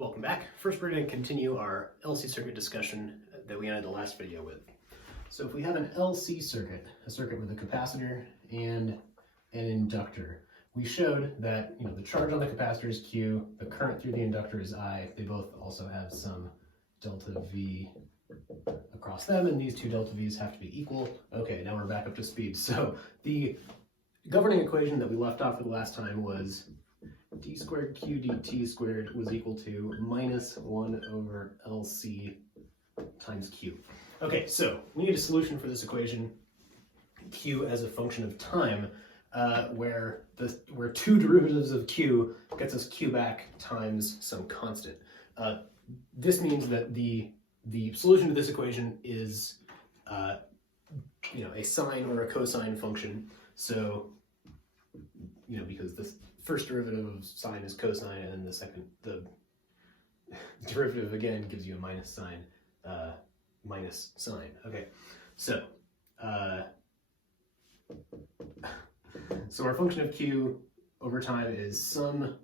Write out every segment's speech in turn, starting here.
Welcome back. First, we're going to continue our LC circuit discussion that we ended the last video with. So if we have an LC circuit, a circuit with a capacitor and an inductor, we showed that the charge on the capacitor is Q, the current through the inductor is I. They both also have some delta V across them, and these two delta V's have to be equal. Okay, now we're back up to speed. So the governing equation that we left off with last time was d squared q dt squared was equal to minus 1 over LC times Q. Okay, so we need a solution for this equation, Q as a function of time, where two derivatives of Q gets us Q back times some constant. This means that the solution to this equation is a sine or a cosine function. So because this first derivative of sine is cosine, and then the derivative again gives you a minus sine, minus sine. Okay, so our function of Q over time is some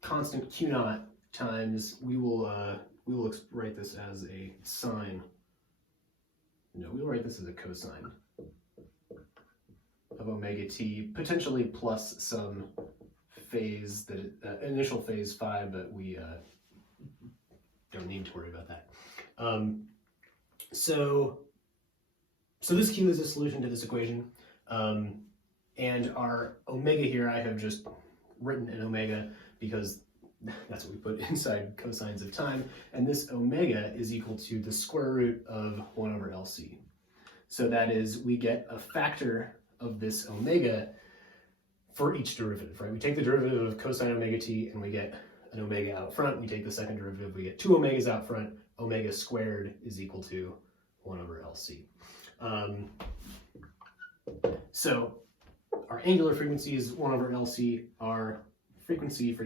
constant Q naught times, we will write this as a sine. No, we'll write this as a cosine of omega t, potentially plus some phase, initial phase phi, but we don't need to worry about that. So this Q is a solution to this equation, and our omega here, I have just written an omega because that's what we put inside cosines of time, and this omega is equal to the square root of 1 over LC. So that is, we get a factor of this omega for each derivative, right? We take the derivative of cosine omega t and we get an omega out front. We take the second derivative, we get 2 omegas out front. Omega squared is equal to 1 over LC. So our angular frequency is 1 over LC. Our frequency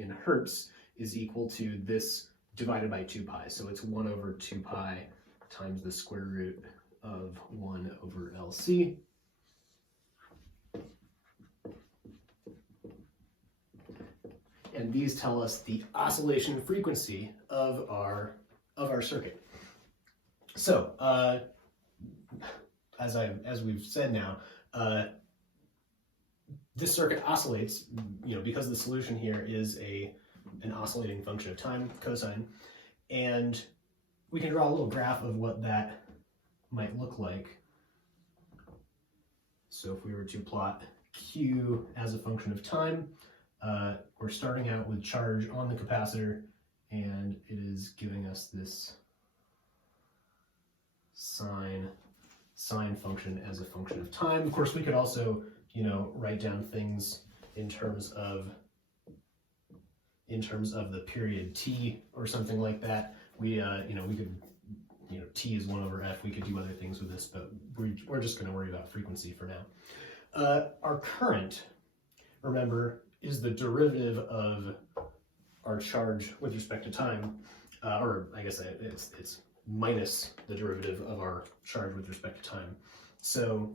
in hertz is equal to this divided by 2 pi. So it's 1 over 2 pi times the square root of 1 over LC. And these tell us the oscillation frequency of our circuit. So as we've said now, this circuit oscillates, because the solution here is an oscillating function of time, cosine, and we can draw a little graph of what that might look like. So if we were to plot Q as a function of time, we're starting out with charge on the capacitor, and it is giving us this sine function as a function of time. Of course, we could also, write down things in terms of the period t or something like that. We could, t is 1 over f. We could do other things with this, but we're just going to worry about frequency for now. Our current, remember, is the derivative of our charge with respect to time, or I guess it's minus the derivative of our charge with respect to time. So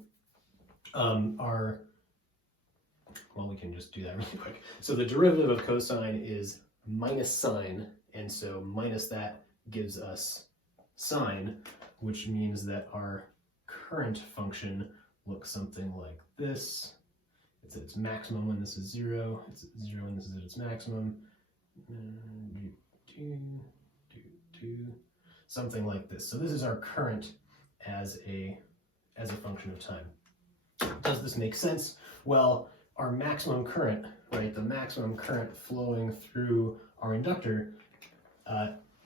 we can just do that really quick. So the derivative of cosine is minus sine, and so minus that gives us sine, which means that our current function looks something like this. It's at its maximum when this is 0, it's at 0 when this is at its maximum, something like this. So this is our current as a function of time. Does this make sense? Well, our maximum current, right, the maximum current flowing through our inductor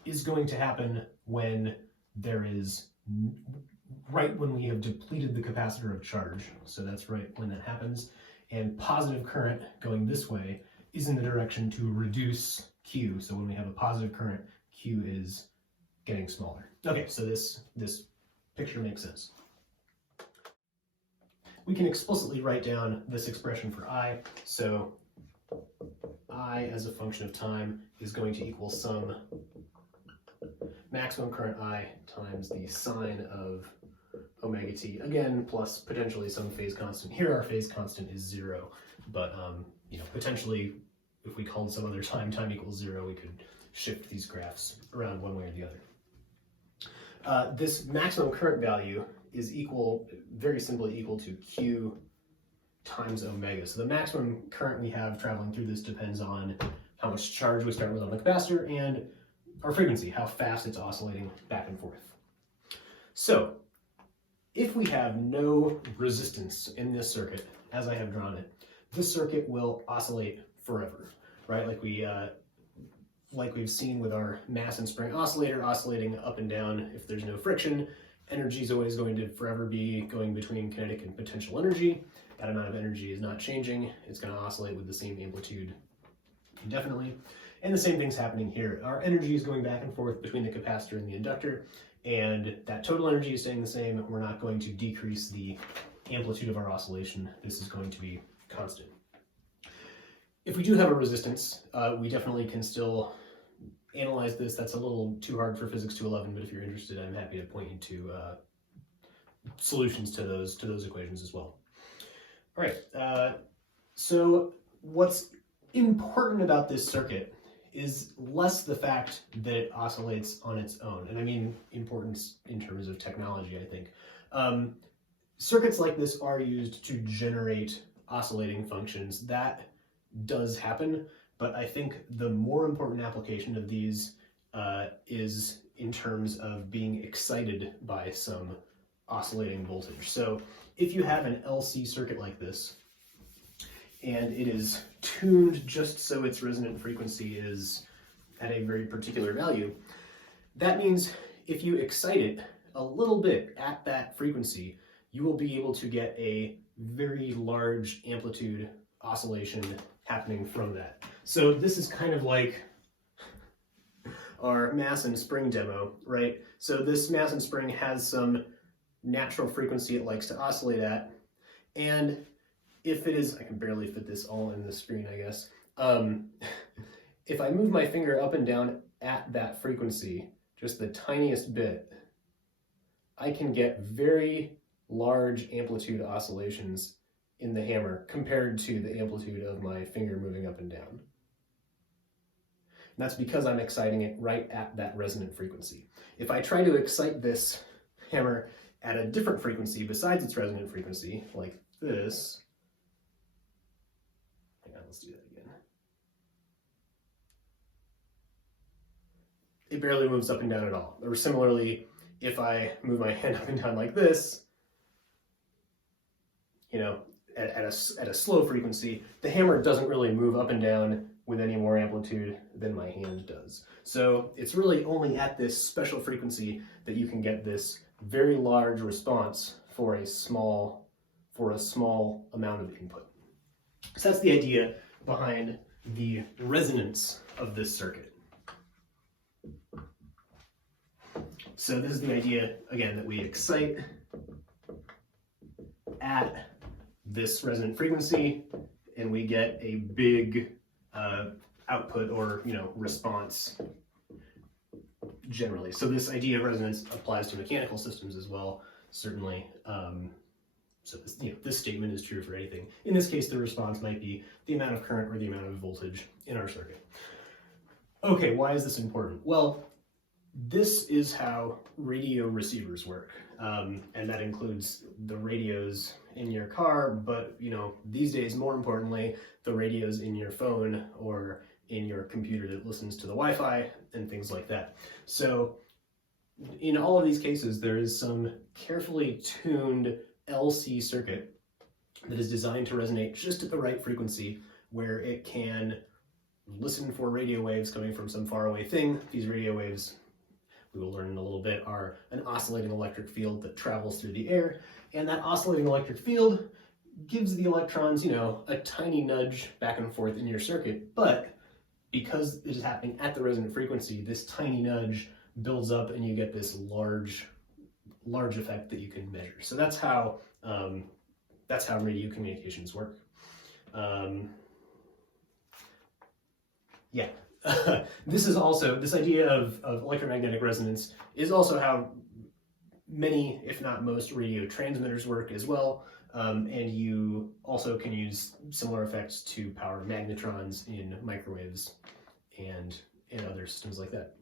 is going to happen when there is, right when we have depleted the capacitor of charge. So that's right when that happens. And positive current going this way is in the direction to reduce Q. So when we have a positive current, Q is getting smaller. Okay, so this picture makes sense. We can explicitly write down this expression for I. So I as a function of time is going to equal some maximum current I times the sine of omega t, again, plus potentially some phase constant. Here our phase constant is 0, but potentially if we called some other time equals 0, we could shift these graphs around one way or the other. This maximum current value is very simply equal to Q times omega. So the maximum current we have traveling through this depends on how much charge we start with on the capacitor and our frequency, how fast it's oscillating back and forth. So if we have no resistance in this circuit, as I have drawn it, this circuit will oscillate forever, right? Like we've seen with our mass and spring oscillator oscillating up and down. If there's no friction, energy is always going to forever be going between kinetic and potential energy. That amount of energy is not changing. It's going to oscillate with the same amplitude indefinitely. And the same thing's happening here. Our energy is going back and forth between the capacitor and the inductor, and that total energy is staying the same. We're not going to decrease the amplitude of our oscillation. This is going to be constant. If we do have a resistance, we definitely can still analyze this. That's a little too hard for Physics 211, but if you're interested, I'm happy to point you to solutions to those equations as well. All right, so what's important about this circuit is less the fact that it oscillates on its own, and I mean importance in terms of technology, I think. Circuits like this are used to generate oscillating functions. That does happen, but I think the more important application of these is in terms of being excited by some oscillating voltage. So if you have an LC circuit like this, and it is tuned just so its resonant frequency is at a very particular value, that means if you excite it a little bit at that frequency, you will be able to get a very large amplitude oscillation happening from that. So this is kind of like our mass and spring demo, right? So this mass and spring has some natural frequency it likes to oscillate at, and if it is, I can barely fit this all in the screen, I guess. If I move my finger up and down at that frequency, just the tiniest bit, I can get very large amplitude oscillations in the hammer compared to the amplitude of my finger moving up and down. And that's because I'm exciting it right at that resonant frequency. If I try to excite this hammer at a different frequency besides its resonant frequency, like this, let's do that again. It barely moves up and down at all. Or similarly, if I move my hand up and down like this, you know, at a slow frequency, the hammer doesn't really move up and down with any more amplitude than my hand does. So it's really only at this special frequency that you can get this very large response for a small amount of input. So that's the idea behind the resonance of this circuit. So this is the idea, again, that we excite at this resonant frequency and we get a big output or, response generally. So this idea of resonance applies to mechanical systems as well, certainly. So this statement is true for anything. In this case, the response might be the amount of current or the amount of voltage in our circuit. Okay, why is this important? Well, this is how radio receivers work. And that includes the radios in your car, but these days, more importantly, the radios in your phone or in your computer that listens to the Wi-Fi and things like that. So in all of these cases, there is some carefully tuned LC circuit that is designed to resonate just at the right frequency where it can listen for radio waves coming from some faraway thing. These radio waves, we will learn in a little bit, are an oscillating electric field that travels through the air, and that oscillating electric field gives the electrons, a tiny nudge back and forth in your circuit, but because it is happening at the resonant frequency, this tiny nudge builds up and you get this large effect that you can measure. So that's how radio communications work. This idea of electromagnetic resonance is also how many, if not most, radio transmitters work as well. And you also can use similar effects to power magnetrons in microwaves and other systems like that.